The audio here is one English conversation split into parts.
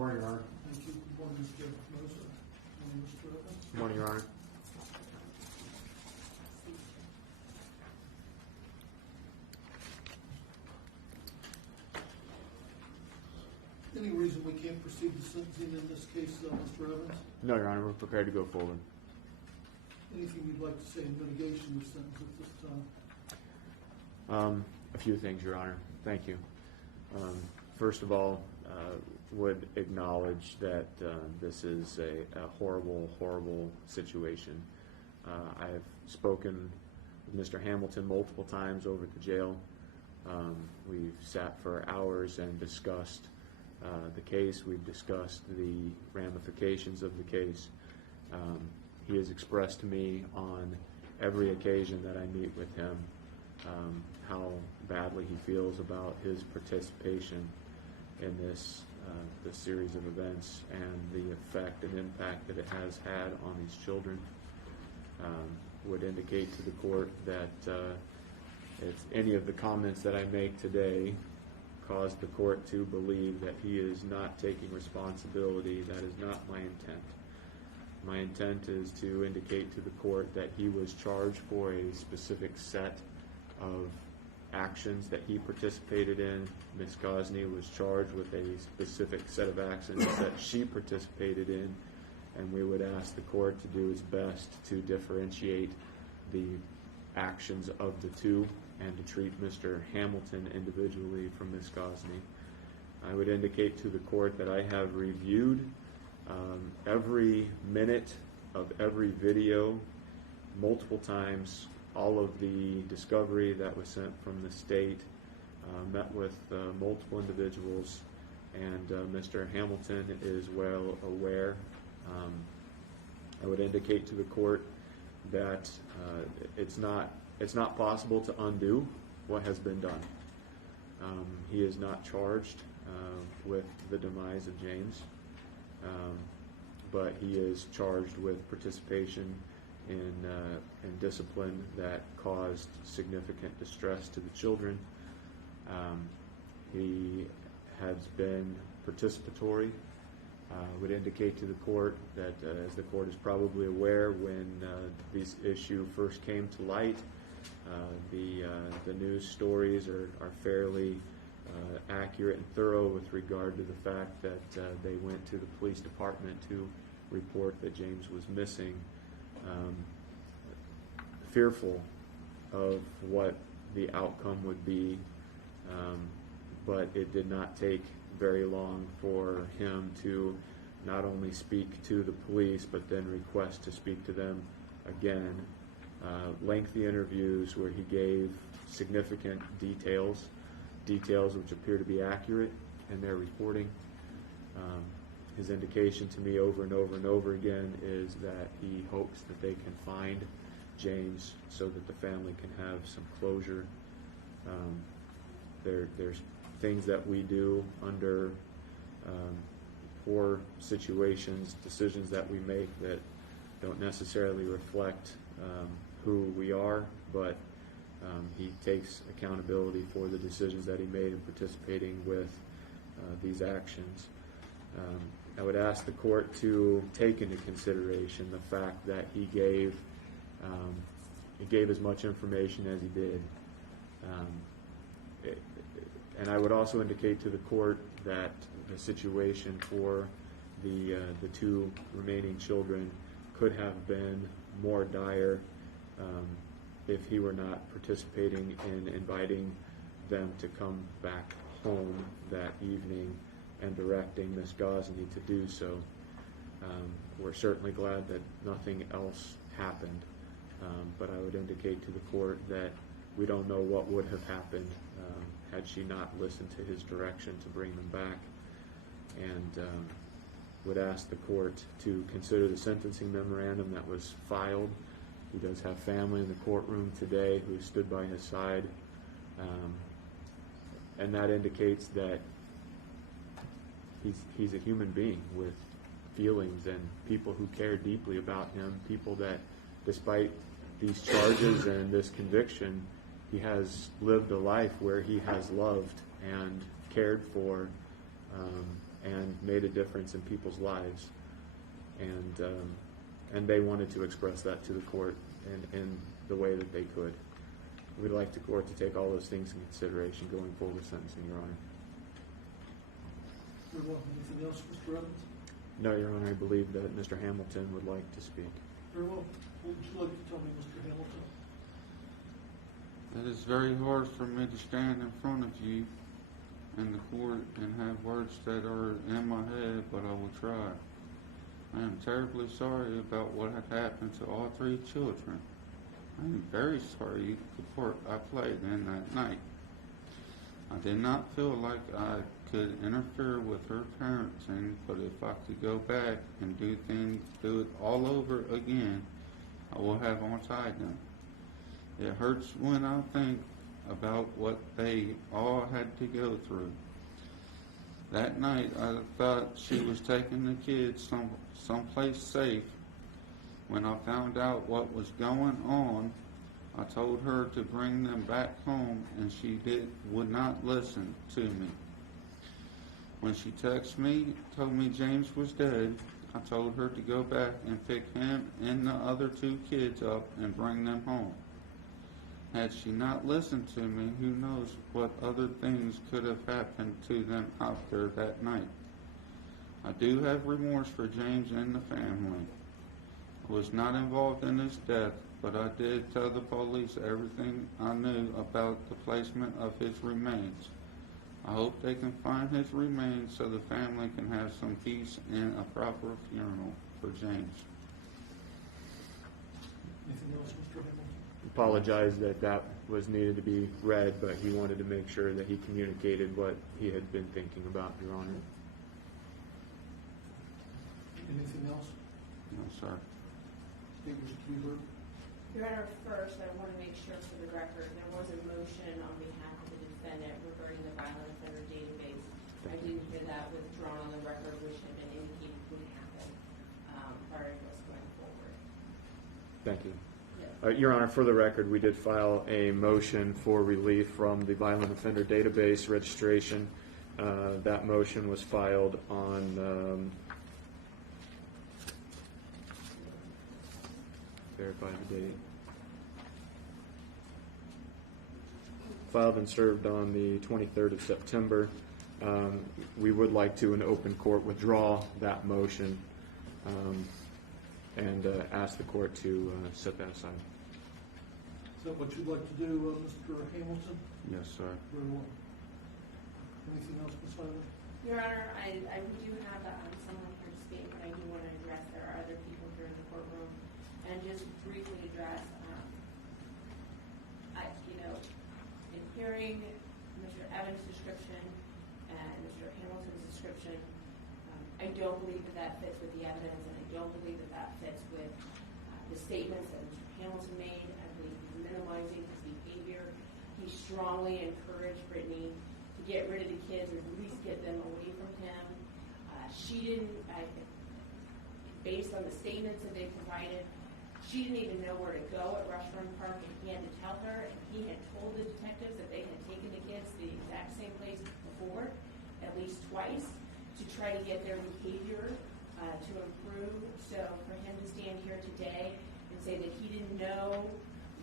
Morning, Your Honor. Thank you. Good morning, Mr. Moser. Good morning, Mr. Evans. Good morning, Your Honor. Any reason we can't proceed to sentencing in this case, Mr. Evans? No, Your Honor, we're prepared to go forward. Anything you'd like to say in mitigation of the sentence at this time? A few things, Your Honor. Thank you. First of all, would acknowledge that this is a horrible, horrible situation. I have spoken with Mr. Hamilton multiple times over at the jail. We've sat for hours and discussed the case. We've discussed the ramifications of the case. He has expressed to me on every occasion that I meet with him how badly he feels about his participation in this series of events and the effect and impact that it has had on these children. Would indicate to the court that if any of the comments that I make today cause the court to believe that he is not taking responsibility, that is not my intent. My intent is to indicate to the court that he was charged for a specific set of actions that he participated in. Ms. Gosney was charged with a specific set of actions that she participated in, and we would ask the court to do its best to differentiate the actions of the two and to treat Mr. Hamilton individually from Ms. Gosney. I would indicate to the court that I have reviewed every minute of every video multiple times, all of the discovery that was sent from the state, met with multiple individuals, and Mr. Hamilton is well aware. I would indicate to the court that it's not possible to undo what has been done. He is not charged with the demise of James, but he is charged with participation in discipline that caused significant distress to the children. He has been participatory. Would indicate to the court that, as the court is probably aware, when this issue first came to light, the news stories are fairly accurate and thorough with regard to the fact that they went to the police department to report that James was missing, fearful of what the outcome would be, but it did not take very long for him to not only speak to the police but then request to speak to them again. Lengthy interviews where he gave significant details which appear to be accurate in their reporting. His indication to me over and over and over again is that he hopes that they can find James so that the family can have some closure. There's things that we do under poor situations, decisions that we make that don't necessarily reflect who we are, but he takes accountability for the decisions that he made in participating with these actions. I would ask the court to take into consideration the fact that he gave as much information as he did. And I would also indicate to the court that the situation for the two remaining children could have been more dire if he were not participating in inviting them to come back home that evening and directing Ms. Gosney to do so. We're certainly glad that nothing else happened, but I would indicate to the court that we don't know what would have happened had she not listened to his direction to bring them back, and would ask the court to consider the sentencing memorandum that was filed. He does have family in the courtroom today who stood by his side, and that indicates that he's a human being with feelings and people who care deeply about him, people that despite these charges and this conviction, he has lived a life where he has loved and cared for and made a difference in people's lives, and they wanted to express that to the court in the way that they could. We'd like the court to take all those things in consideration going forward with sentencing, Your Honor. Very well. Anything else, Mr. Evans? No, Your Honor, I believe that Mr. Hamilton would like to speak. Very well. What would you like to tell me, Mr. Hamilton? It is very hard for me to stand in front of you in the court and have words that are in my head, but I will try. I am terribly sorry about what had happened to all 3 children. I am very sorry the part I played in that night. I did not feel like I could interfere with her parenting, but if I could go back and do it all over again, I will have untied them. It hurts when I think about what they all had to go through. That night, I thought she was taking the kids someplace safe. When I found out what was going on, I told her to bring them back home, and she would not listen to me. When she texted me, told me James was dead, I told her to go back and pick him and the other 2 kids up and bring them home. Had she not listened to me, who knows what other things could have happened to them out there that night. I do have remorse for James and the family. I was not involved in his death, but I did tell the police everything I knew about the placement of his remains. I hope they can find his remains so the family can have some peace and a proper funeral for James. Anything else, Mr. Hamilton? Apologize that was needed to be read, but he wanted to make sure that he communicated what he had been thinking about, Your Honor. Anything else? No, sir. Think Mr. Weaver? Your Honor, first, I want to make sure for the record, there was a motion on behalf of the defendant regarding the violent offender database. I didn't hear that withdrawn on the record, which had been indicated would happen prior to us going forward. Thank you. Yes. Your Honor, for the record, we did file a motion for relief from the violent offender database registration. That motion was filed on verify the date. Filed and served on the 23rd of September. We would like to, in open court, withdraw that motion and ask the court to set that aside. Is that what you'd like to do, Mr. Hamilton? Yes, sir. Very well. Anything else, Ms. Hyler? Your Honor, I do have someone here to speak, but I do want to address there are other people here in the courtroom. And just briefly address, in hearing Mr. Evans' description and Mr. Hamilton's description, I don't believe that fits with the evidence, and I don't believe that fits with the statements that Mr. Hamilton made. I believe he's minimizing his behavior. He strongly encouraged Brittany to get rid of the kids, or at least get them away from him. She didn't, based on the statements that they provided, she didn't even know where to go at Rushburn Park, and he had to tell her, and he had told the detectives that they had taken the kids to the exact same place before, at least twice, to try to get their behavior to improve. So for him to stand here today and say that he didn't know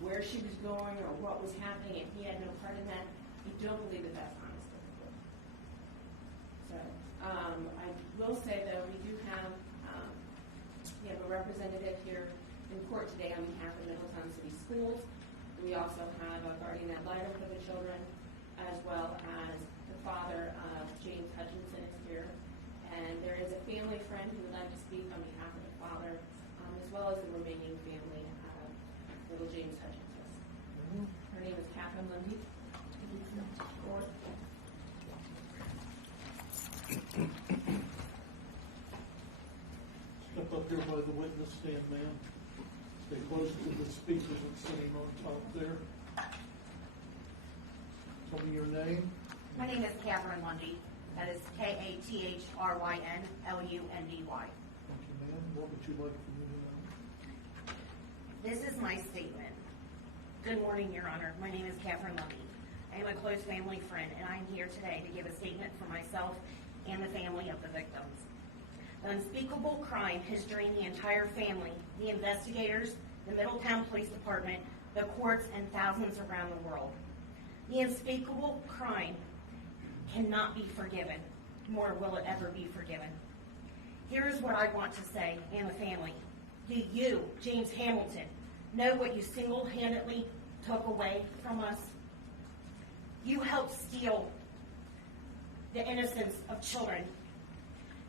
where she was going or what was happening, and he had no part in that, I don't believe that that's honest with the court. So I will say, though, we have a representative here in court today on behalf of Middletown City Schools. We also have a guardian ad litem for the children, as well as the father of James Hutchinson is here. And there is a family friend who would like to speak on behalf of the father, as well as the remaining family of little James Hutchinson. Her name is Catherine Lundy. Step up here by the witness stand, ma'am. Stay close to the speakers that's sitting on top there. Tell me your name. My name is Catherine Lundy. That is Kathrynlundy. Thank you, ma'am. What would you like for me to know? This is my statement. Good morning, Your Honor. My name is Catherine Lundy. I am a close family friend, and I'm here today to give a statement for myself and the family of the victims. The unspeakable crime has drained the entire family, the investigators, the Middletown Police Department, the courts, and thousands around the world. The unspeakable crime cannot be forgiven, nor will it ever be forgiven. Here's what I want to say, and the family. Do you, James Hamilton, know what you single-handedly took away from us? You helped steal the innocence of children.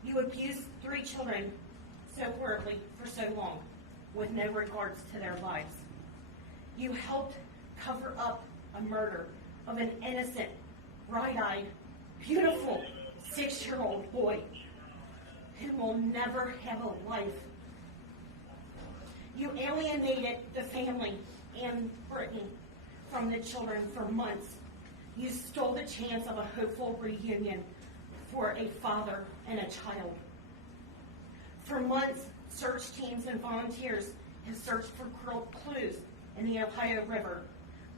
You abused 3 children so horribly for so long, with no regards to their lives. You helped cover up a murder of an innocent, bright-eyed, beautiful 6-year-old boy who will never have a life. You alienated the family and Brittany from the children for months. You stole the chance of a hopeful reunion for a father and a child. For months, search teams and volunteers have searched for clues in the Ohio River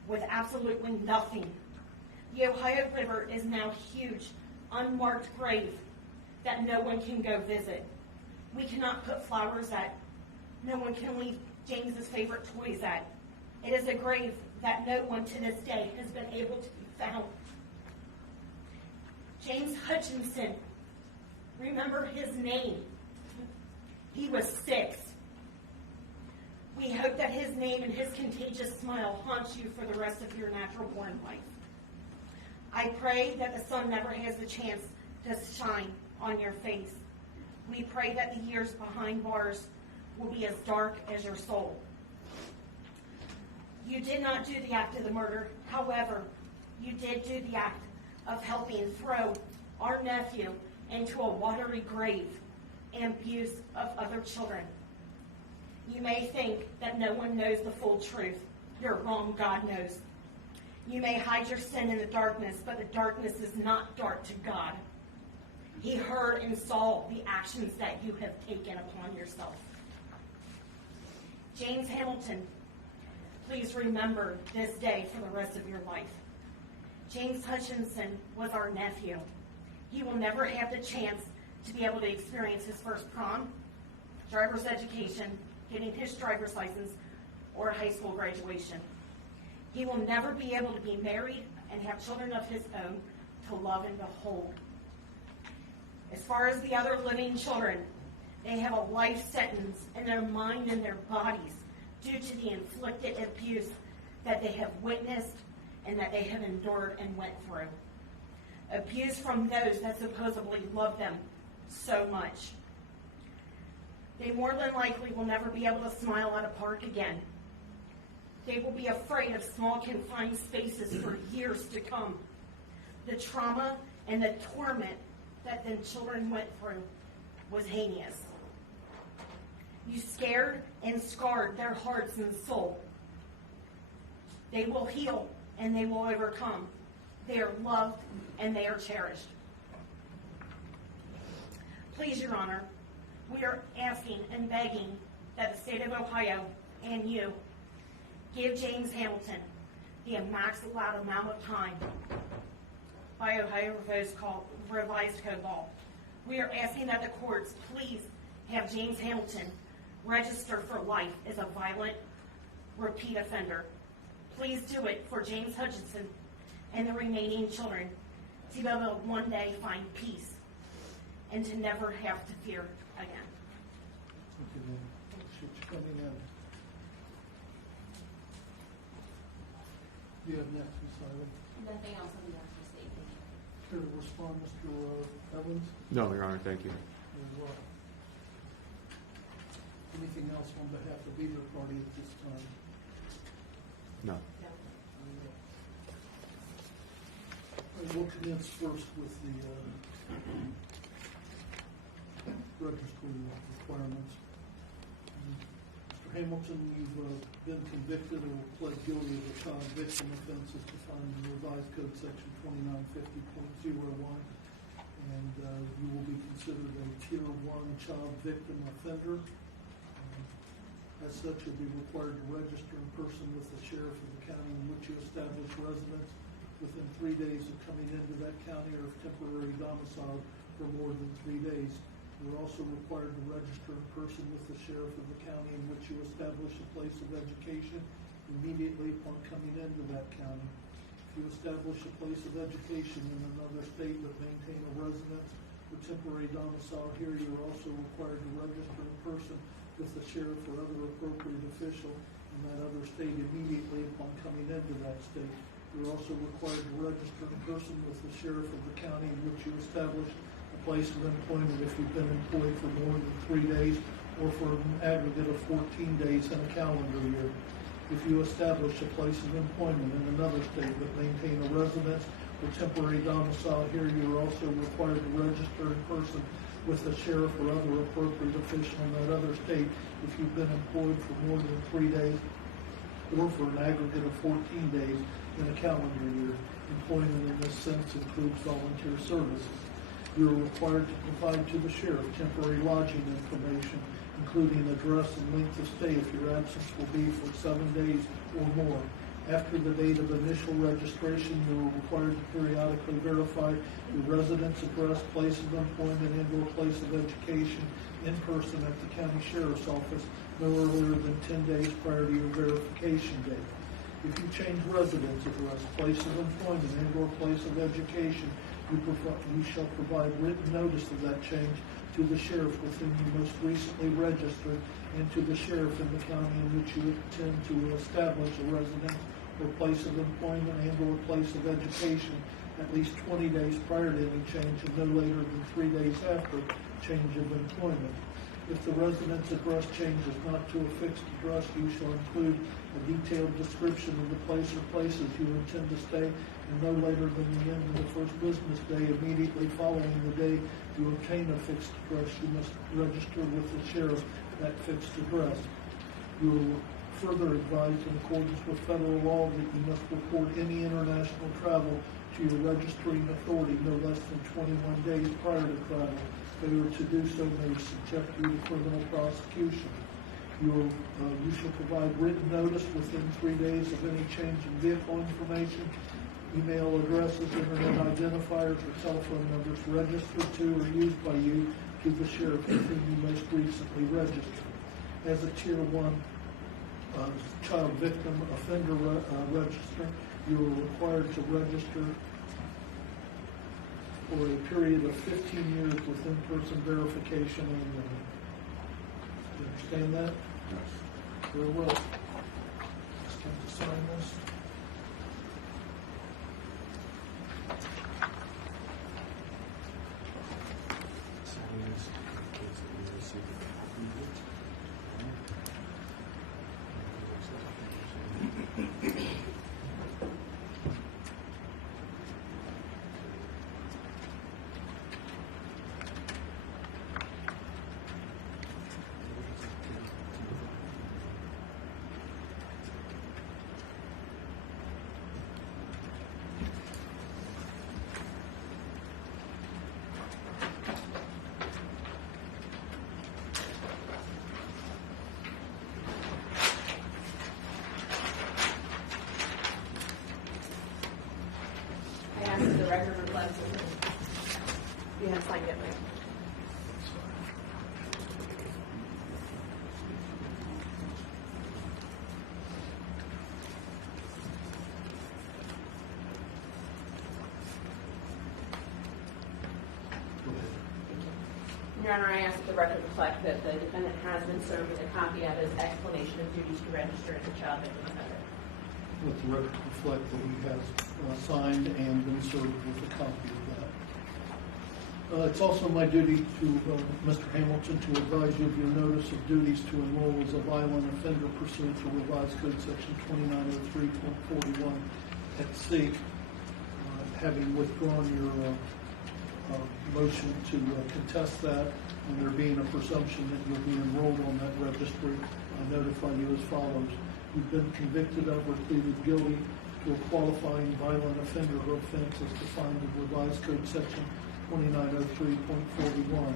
with absolutely nothing. The Ohio River is now a huge, unmarked grave that no one can go visit. We cannot put flowers at. No one can leave James's favorite toys at. It is a grave that no one to this day has been able to be found. James Hutchinson, remember his name. He was 6. We hope that his name and his contagious smile haunts you for the rest of your natural-born life. I pray that the sun never has the chance to shine on your face. We pray that the years behind bars will be as dark as your soul. You did not do the act of the murder. However, you did do the act of helping throw our nephew into a watery grave and abuse of other children. You may think that no one knows the full truth. You're wrong, God knows. You may hide your sin in the darkness, but the darkness is not dark to God. He heard and saw the actions that you have taken upon yourself. James Hamilton, please remember this day for the rest of your life. James Hutchinson was our nephew. He will never have the chance to be able to experience his first prom, driver's education, getting his driver's license, or high school graduation. He will never be able to be married and have children of his own to love and behold. As far as the other living children, they have a life sentence in their mind and their bodies due to the inflicted abuse that they have witnessed and that they have endured and went through. Abuse from those that supposedly love them so much. They more than likely will never be able to smile at a park again. They will be afraid of small confined spaces for years to come. The trauma and the torment that the children went through was heinous. You scared and scarred their hearts and soul. They will heal and they will overcome. They are loved and they are cherished. Please, Your Honor, we are asking and begging that the state of Ohio and you give James Hamilton the max allowed amount of time by Ohio Revised Code Law. We are asking that the courts please have James Hamilton register for life as a violent repeat offender. Please do it for James Hutchinson and the remaining children to be able to one day find peace and to never have to fear again. Thank you, ma'am. Appreciate you coming in. Do you have next, Ms. Simon? Nothing else on the actual statement. Care to respond, Mr. Evans? No, Your Honor, thank you. Very well. Anything else on behalf of either party at this time? No. We'll commence first with the registry requirements. Mr. Hamilton, you've been convicted or pled guilty of a child victim offense as defined in Revised Code Section 2950.01, and you will be considered a Tier 1 child victim offender. As such, you'll be required to register in person with the sheriff of the county in which you establish residence within 3 days of coming into that county, or if temporary domicile for more than 3 days. You're also required to register in person with the sheriff of the county in which you establish a place of education immediately upon coming into that county. If you establish a place of education in another state but maintain a residence or temporary domicile here, you're also required to register in person with the sheriff or other appropriate official in that other state immediately upon coming into that state. You're also required to register in person with the sheriff of the county in which you establish a place of employment if you've been employed for more than 3 days or for an aggregate of 14 days in a calendar year. If you establish a place of employment in another state but maintain a residence or temporary domicile here, you are also required to register in person with the sheriff or other appropriate official in that other state if you've been employed for more than 3 days or for an aggregate of 14 days in a calendar year. Employment in this sense includes volunteer services. You are required to provide to the sheriff temporary lodging information, including address and length of stay if your absence will be for 7 days or more. After the date of initial registration, you are required to periodically verify your residence, address, place of employment, and/or place of education in person at the county sheriff's office no earlier than 10 days prior to your verification date. If you change residence address, place of employment, and/or place of education, you shall provide written notice of that change to the sheriff with whom you most recently registered and to the sheriff in the county in which you intend to establish a residence or place of employment and/or place of education at least 20 days prior to any change and no later than 3 days after change of employment. If the residence address change is not to a fixed address, you shall include a detailed description of the place or places you intend to stay, and no later than the end of the first business day immediately following the day you obtain a fixed address, you must register with the sheriff that fixed address. You are further advised in accordance with federal law that you must report any international travel to your registering authority no less than 21 days prior to travel. Failure to do so may subject you to criminal prosecution. You shall provide written notice within 3 days of any change in vehicle information, email addresses, internet identifiers, or telephone numbers registered to or used by you to the sheriff with whom you most recently registered. As a Tier 1 child victim offender register, you are required to register for a period of 15 years with in-person verification annually. Do you understand that? Yes. Very well. Just have to sign this. I ask that the record reflects it. You have signed it, right? Your Honor, I ask that the record reflect that the defendant has been served with a copy of his explanation of duties to register as a child victim offender. Let the record reflect that he has signed and been served with a copy of that. It's also my duty to Mr. Hamilton to advise you of your notice of duties to enroll as a violent offender pursuant to Revised Code Section 2903.41 at C. Having withdrawn your motion to contest that, and there being a presumption that you'll be enrolled on that registry, I notify you as follows. You've been convicted of or pleaded guilty to a qualifying violent offender offense as defined in Revised Code Section 2903.41.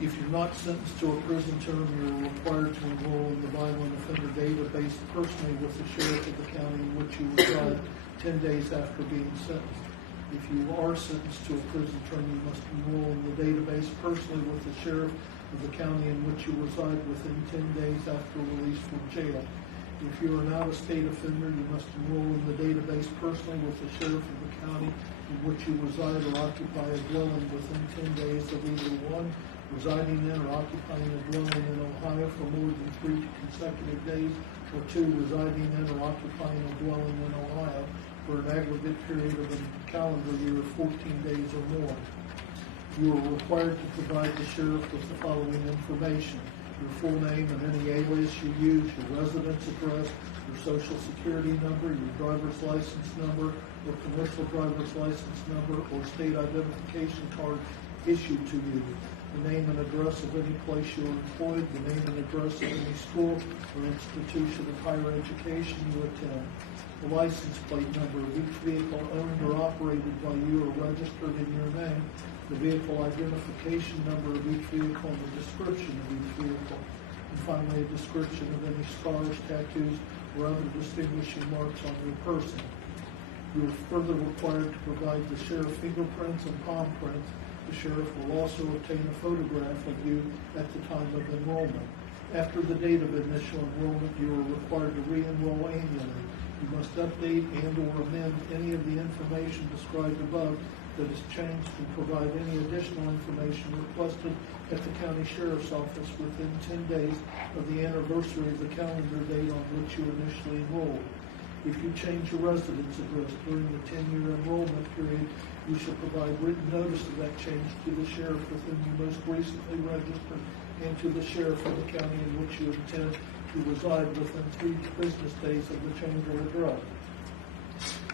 If you're not sentenced to a prison term, you're required to enroll in the violent offender database personally with the sheriff of the county in which you reside 10 days after being sentenced. If you are sentenced to a prison term, you must enroll in the database personally with the sheriff of the county in which you reside within 10 days after release from jail. If you are an out-of-state offender, you must enroll in the database personally with the sheriff of the county in which you reside or occupy a dwelling within 10 days of either one, residing in or occupying a dwelling in Ohio for more than 3 consecutive days, or 2, residing in or occupying a dwelling in Ohio for an aggregate period of a calendar year of 14 days or more. You are required to provide the sheriff with the following information: your full name and any alias you use, your residence address, your social security number, your driver's license number or commercial driver's license number or state identification card issued to you, the name and address of any place you are employed, the name and address of any school or institution of higher education you attend, the license plate number of each vehicle owned or operated by you or registered in your name, the vehicle identification number of each vehicle and the description of each vehicle, and finally a description of any scars, tattoos, or other distinguishing marks on your person. You are further required to provide the sheriff fingerprints and palm prints. The sheriff will also obtain a photograph of you at the time of enrollment. After the date of initial enrollment, you are required to re-enroll annually. You must update and or amend any of the information described above that is changed and provide any additional information requested at the county sheriff's office within 10 days of the anniversary of the calendar date on which you initially enrolled. If you change your residence address during the 10-year enrollment period, you shall provide written notice of that change to the sheriff within you most recently registered and to the sheriff of the county in which you intend to reside within 3 business days of the change of address.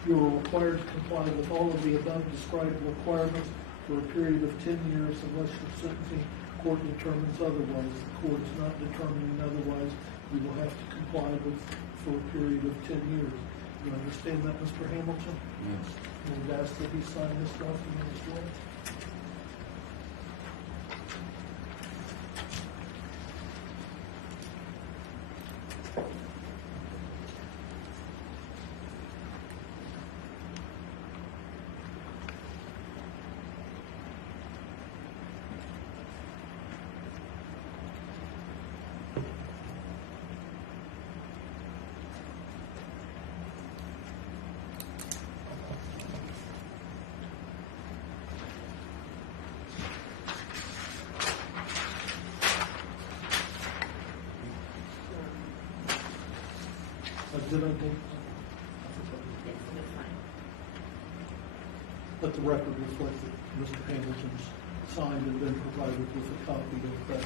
You are required to comply with all of the above described requirements for a period of 10 years unless your sentencing court determines otherwise. The court is not determining otherwise. You will have to comply with for a period of 10 years. You understand that, Mr. Hamilton? Yes. And would ask that he sign this document as well. Did I take? Let the record reflect that Mr. Hamilton's signed and been provided with a copy of that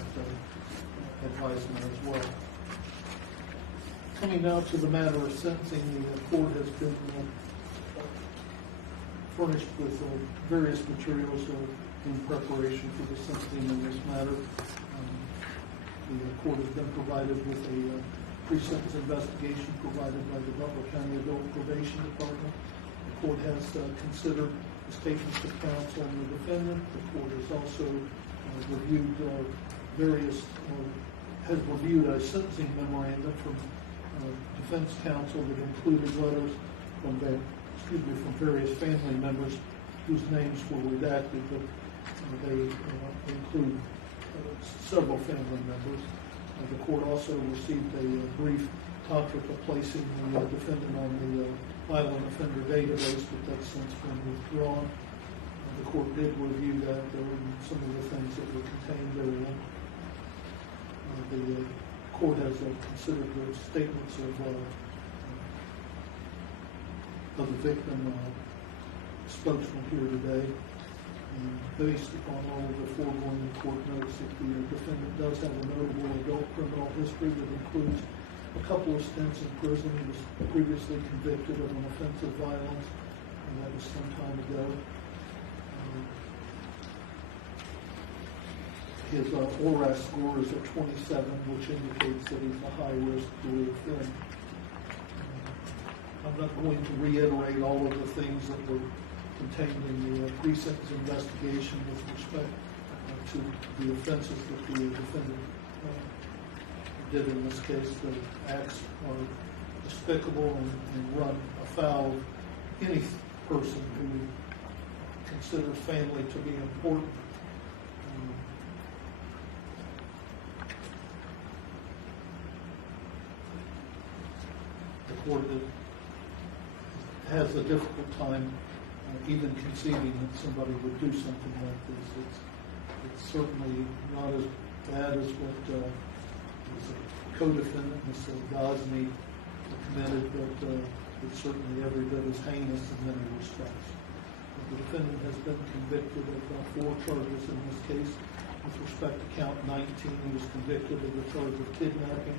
advisement as well. Coming now to the matter of sentencing, the court has been furnished with various materials in preparation for the sentencing in this matter. The court has been provided with a pre-sentence investigation provided by the Butler County Adult Probation Department. The court has considered the statements of counsel and the defendant. The court has also reviewed has reviewed a sentencing memorandum from defense counsel that included letters from various family members whose names were redacted, but they include several family members. The court also received a brief topic of placing the defendant on the violent offender database, but that's since been withdrawn. The court did review that. There were some of the things that were contained therein. The court has considered the statements of the victim spokesman here today. Based upon all of the foregoing, the court notes that the defendant does have a notable adult criminal history that includes a couple of stints in prison. He was previously convicted of an offense of violence, and that was some time ago. His ORAS score is a 27, which indicates that he's a high-risk to reoffend. I'm not going to reiterate all of the things that were contained in the pre-sentence investigation with respect to the offenses that the defendant did in this case. The acts are despicable and run afoul of any person who considers family to be important. The court has a difficult time even conceiving that somebody would do something like this. It's certainly not as bad as what a co-defendant, Mr. Gosney, committed, but it's certainly every bit as heinous in many respects. The defendant has been convicted of 4 charges in this case. With respect to count 19, he was convicted of the charge of kidnapping,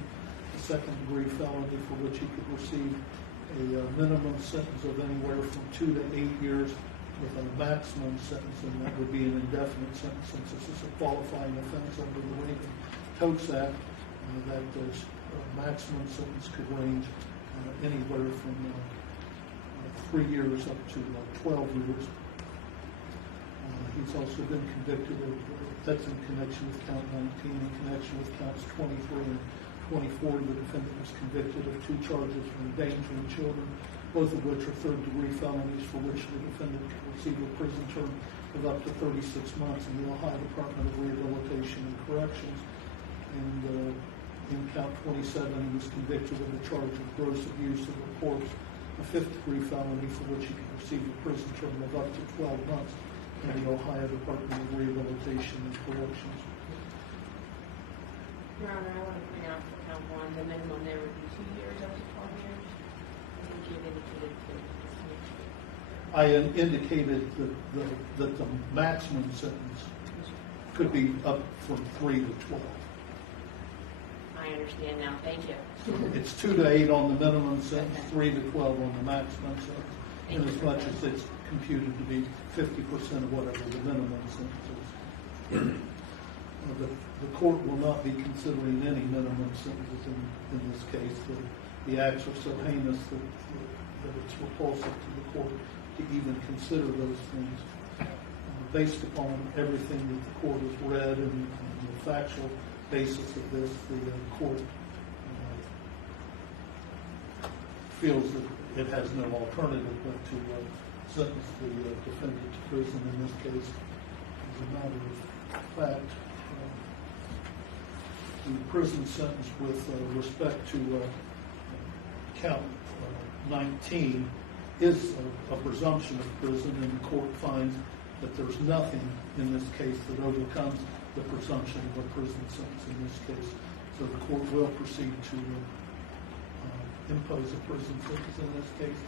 a second-degree felony for which he could receive a minimum sentence of anywhere from 2 to 8 years with a maximum sentence, and that would be an indefinite sentence since this is a qualifying offense under the Lincoln Totes Act. That maximum sentence could range anywhere from 3 years up to 12 years. He's also been convicted of, that's in connection with count 19, in connection with counts 23 and 24, the defendant was convicted of 2 charges for endangering children, both of which are third-degree felonies for which the defendant can receive a prison term of up to 36 months in the Ohio Department of Rehabilitation and Corrections. And in count 27, he was convicted of the charge of gross abuse of a corpse, a 5th-degree felony for which he can receive a prison term of up to 12 months in the Ohio Department of Rehabilitation and Corrections. Your Honor, I want to point out for count 1, the minimum there would be 2 years up to 12 years. I think you indicated that. I indicated that the maximum sentence could be up from 3 to 12. I understand now. Thank you. It's 2 to 8 on the minimum sentence, 3 to 12 on the maximum sentence, in as much as it's computed to be 50% of whatever the minimum sentence is. The court will not be considering any minimum sentences in this case. The acts are so heinous that it's repulsive to the court to even consider those things. Based upon everything that the court has read and the factual basis of this, the court feels that it has no alternative but to sentence the defendant to prison in this case. As a matter of fact, the prison sentence with respect to count 19 is a presumption of prison, and the court finds that there's nothing in this case that overcomes the presumption of a prison sentence in this case. So the court will proceed to impose a prison sentence in this case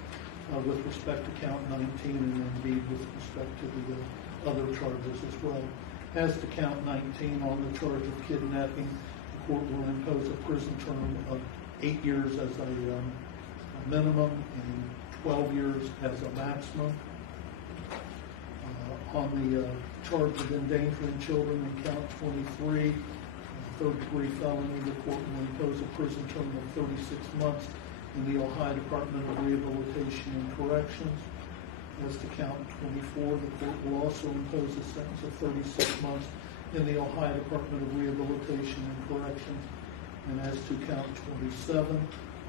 with respect to count 19 and indeed with respect to the other charges as well. As to count 19 on the charge of kidnapping, the court will impose a prison term of 8 years as a minimum and 12 years as a maximum. On the charge of endangering children in count 23, third-degree felony, the court will impose a prison term of 36 months in the Ohio Department of Rehabilitation and Corrections. As to count 24, the court will also impose a sentence of 36 months in the Ohio Department of Rehabilitation and Corrections. And as to count 27,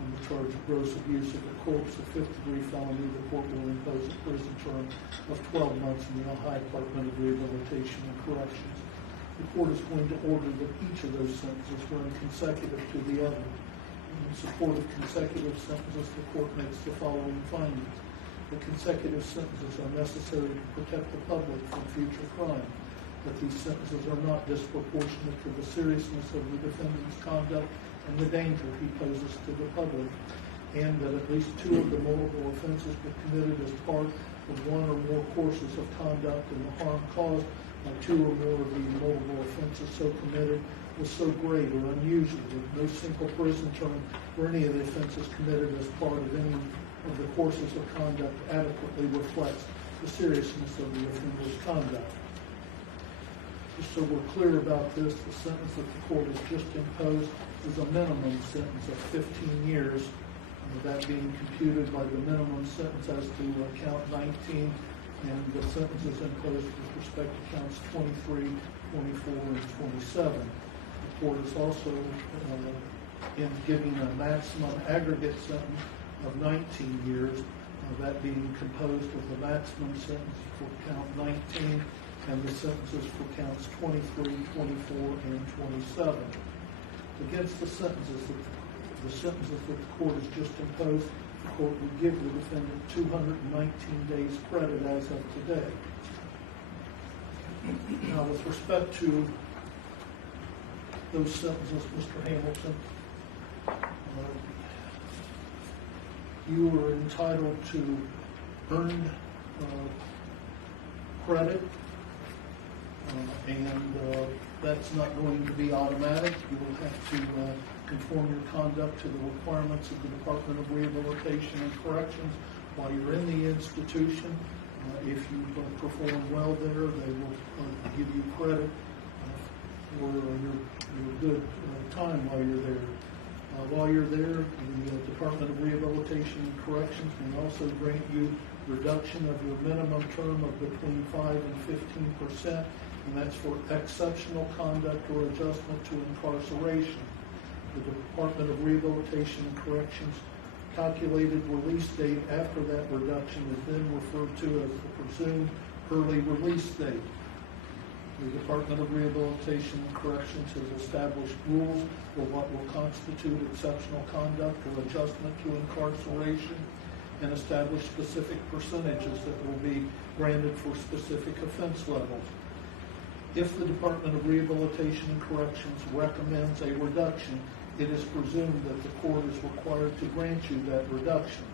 on the charge of gross abuse of a corpse, a 5th-degree felony, the court will impose a prison term of 12 months in the Ohio Department of Rehabilitation and Corrections. The court is going to order that each of those sentences run consecutive to the other. In support of consecutive sentences, the court makes the following findings. The consecutive sentences are necessary to protect the public from future crime, that these sentences are not disproportionate to the seriousness of the defendant's conduct and the danger he poses to the public, and that at least 2 of the multiple offenses were committed as part of 1 or more courses of conduct, and the harm caused by 2 or more of the multiple offenses so committed was so great or unusual that no simple prison term for any of the offenses committed as part of any of the courses of conduct adequately reflects the seriousness of the offender's conduct. Just so we're clear about this, the sentence that the court has just imposed is a minimum sentence of 15 years, that being computed by the minimum sentence as to count 19, and the sentences imposed with respect to counts 23, 24, and 27. The court is also in giving a maximum aggregate sentence of 19 years that being composed of the maximum sentence for count 19 and the sentences for counts 23, 24, and 27. Against the sentences that the court has just imposed, the court would give the defendant 219 days credit as of today. Now, with respect to those sentences, Mr. Hamilton, you are entitled to earned credit, and that's not going to be automatic. You will have to conform your conduct to the requirements of the Department of Rehabilitation and Corrections while you're in the institution. If you perform well there, they will give you credit for your good time while you're there. While you're there, the Department of Rehabilitation and Corrections may also grant you reduction of your minimum term of between 5 and 15%, and that's for exceptional conduct or adjustment to incarceration. The Department of Rehabilitation and Corrections calculated release date after that reduction is then referred to as the presumed early release date. The Department of Rehabilitation and Corrections has established rules for what will constitute exceptional conduct or adjustment to incarceration, and established specific percentages that will be granted for specific offense levels. If the Department of Rehabilitation and Corrections recommends a reduction, it is presumed that the court is required to grant you that reduction.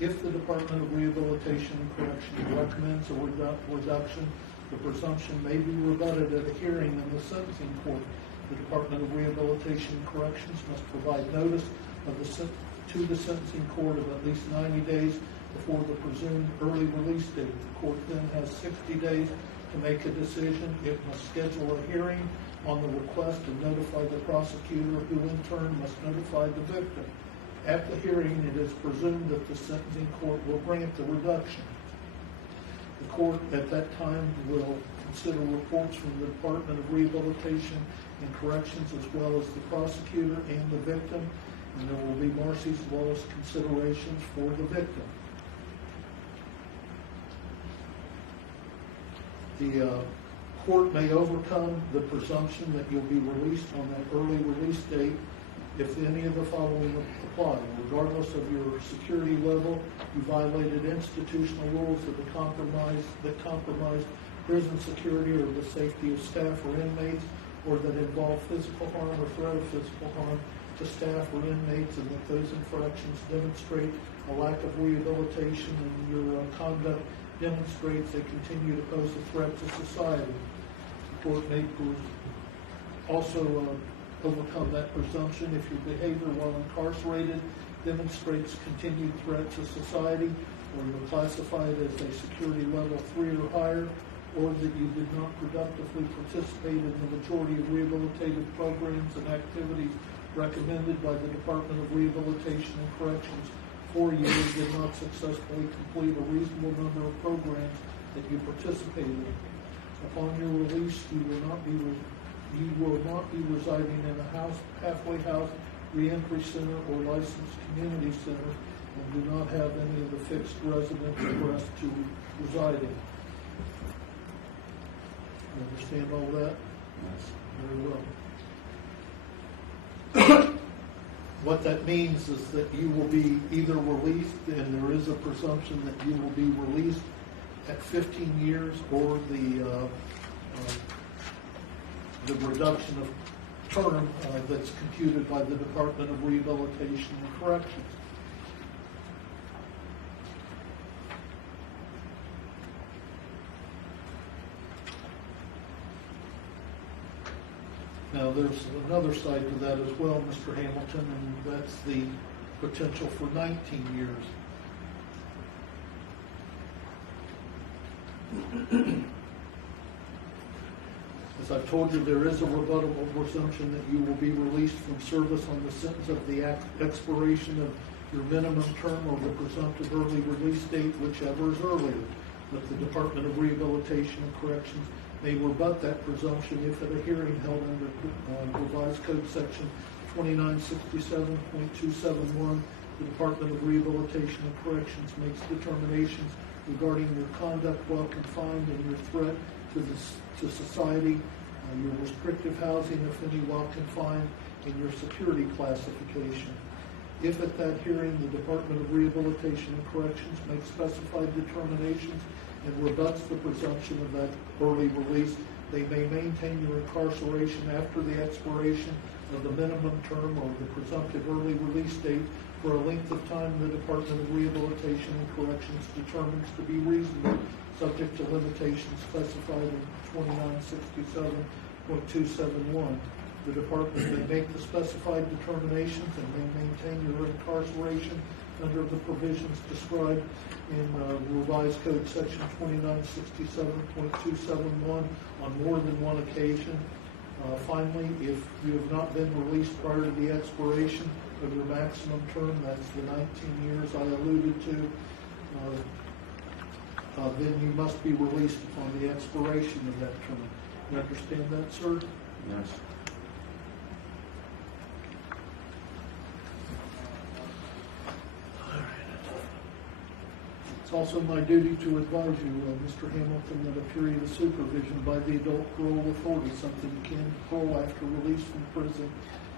If the Department of Rehabilitation and Corrections recommends a reduction, the presumption may be rebutted at a hearing in the sentencing court. The Department of Rehabilitation and Corrections must provide notice to the sentencing court of at least 90 days before the presumed early release date. The court then has 60 days to make a decision. It must schedule a hearing on the request and notify the prosecutor, who in turn must notify the victim. At the hearing, it is presumed that the sentencing court will grant the reduction. The court at that time will consider reports from the Department of Rehabilitation and Corrections as well as the prosecutor and the victim, and there will be mercies as well as considerations for the victim. The court may overcome the presumption that you'll be released on that early release date if any of the following apply. Regardless of your security level, you violated institutional rules that compromise prison security or the safety of staff or inmates, or that involve physical harm or threat of physical harm to staff or inmates, and that those infractions demonstrate a lack of rehabilitation and your conduct demonstrates they continue to pose a threat to society. The court may also overcome that presumption if your behavior while incarcerated demonstrates continued threat to society, or you're classified as a security level 3 or higher, or that you did not productively participate in the majority of rehabilitative programs and activities recommended by the Department of Rehabilitation and Corrections, or you did not successfully complete a reasonable number of programs that you participated in. Upon your release, you will not be residing in a halfway house, reentry center, or licensed community center, and do not have any of the fixed residence address to reside in. You understand all that? Yes. Very well. What that means is that you will be either released, and there is a presumption that you will be released at 15 years, or the reduction of term that's computed by the Department of Rehabilitation and Corrections. Now, there's another side to that as well, Mr. Hamilton, and that's the potential for 19 years. As I've told you, there is a rebuttable presumption that you will be released from service on the sentence of the expiration of your minimum term, or the presumptive early release date, whichever is earlier. But the Department of Rehabilitation and Corrections may rebut that presumption if at a hearing held under Revised Code Section 2967.271, The Department of Rehabilitation and Corrections makes determinations regarding your conduct while confined and your threat to society, your restrictive housing, if any, while confined, and your security classification. If at that hearing the Department of Rehabilitation and Corrections makes specified determinations and rebuts the presumption of that early release, they may maintain your incarceration after the expiration of the minimum term or the presumptive early release date for a length of time the Department of Rehabilitation and Corrections determines to be reasonable, subject to limitations specified in 2967.271. The Department may make the specified determinations and may maintain your incarceration under the provisions described in Revised Code Section 2967.271 on more than one occasion. Finally, if you have not been released prior to the expiration of your maximum term, that's the 19 years I alluded to, then you must be released upon the expiration of that term. You understand that, sir? Yes. It's also my duty to advise you, Mr. Hamilton, that a period of supervision by the adult parole authority, something akin to parole after release from prison,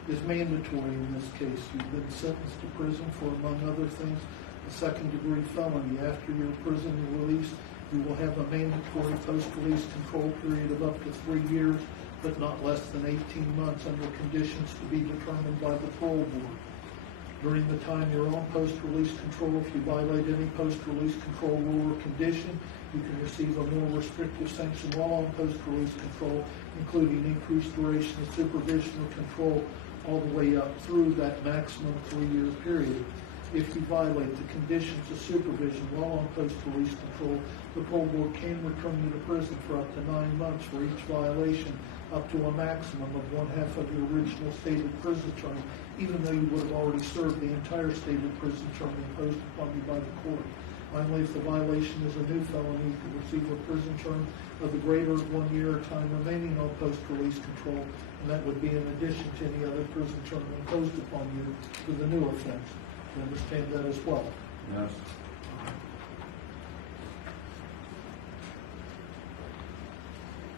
is mandatory in this case. You've been sentenced to prison for, among other things, a second-degree felony. After your prison release, you will have a mandatory post-release control period of up to 3 years, but not less than 18 months under conditions to be determined by the parole board. During the time you're on post-release control, if you violate any post-release control rule or condition, you can receive a more restrictive sanction while on post-release control, including increased duration of supervision or control all the way up through that maximum 3-year period. If you violate the conditions of supervision while on post-release control, the parole board can return you to prison for up to 9 months for each violation, up to a maximum of 1/2 of your original stated prison term, even though you would have already served the entire stated prison term imposed upon you by the court. Finally, if the violation is a new felony, you can receive a prison term of the greater 1 year time remaining on post-release control, and that would be in addition to any other prison term imposed upon you for the new offense. You understand that as well? Yes.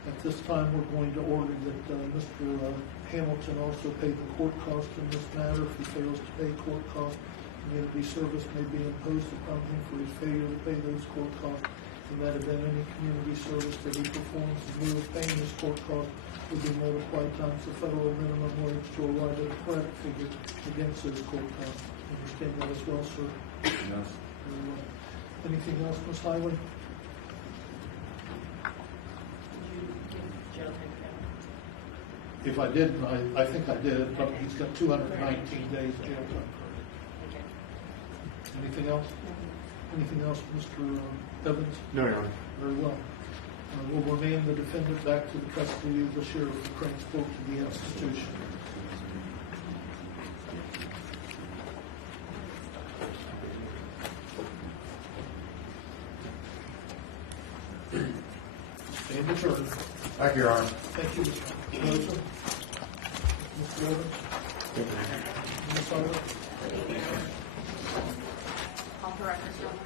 At this time, we're going to order that Mr. Hamilton also pay the court cost in this matter. If he fails to pay court costs, community service may be imposed upon him for his failure to pay those court costs. In that event, any community service that he performs in lieu of paying his court costs will be multiplied times the federal minimum wage to arrive at a credit figure against those court costs. Understand that as well, sir? Yes. Very well. Anything else, Ms. Hiley? If I didn't, I think I did, but he's got 219 days jail time. Anything else? Anything else, Mr. Evans? No, Your Honor. Very well. We'll remand the defendant back to the custody of the sheriff and transport to the institution. Stand adjourned. Thank you, Your Honor. Thank you, Mr. Wilson. Mr. Evans? Ms. Sullivan? Off the record, Your Honor.